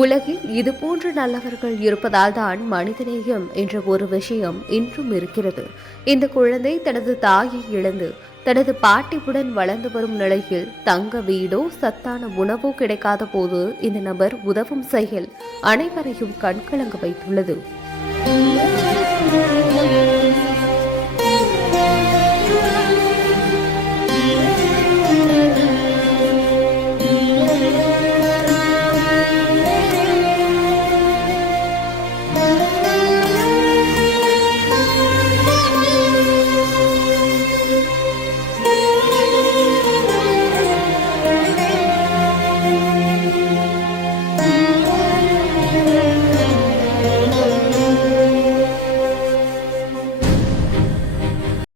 உலகில் இதுபோன்ற நல்லவர்கள் இருப்பதால் தான் மனிதநேயம் என்ற ஒரு விஷயம் இன்றும் இருக்கிறது. இந்த குழந்தை தனது தாயை இழந்து தனது பாட்டியுடன் வளர்ந்து வரும் நிலையில் தங்க வீடோ சத்தான உணவோ கிடைக்காத போது இந்த நபர் உதவும் செயல் அனைவரையும் கண்கலங்க வைத்துள்ளது.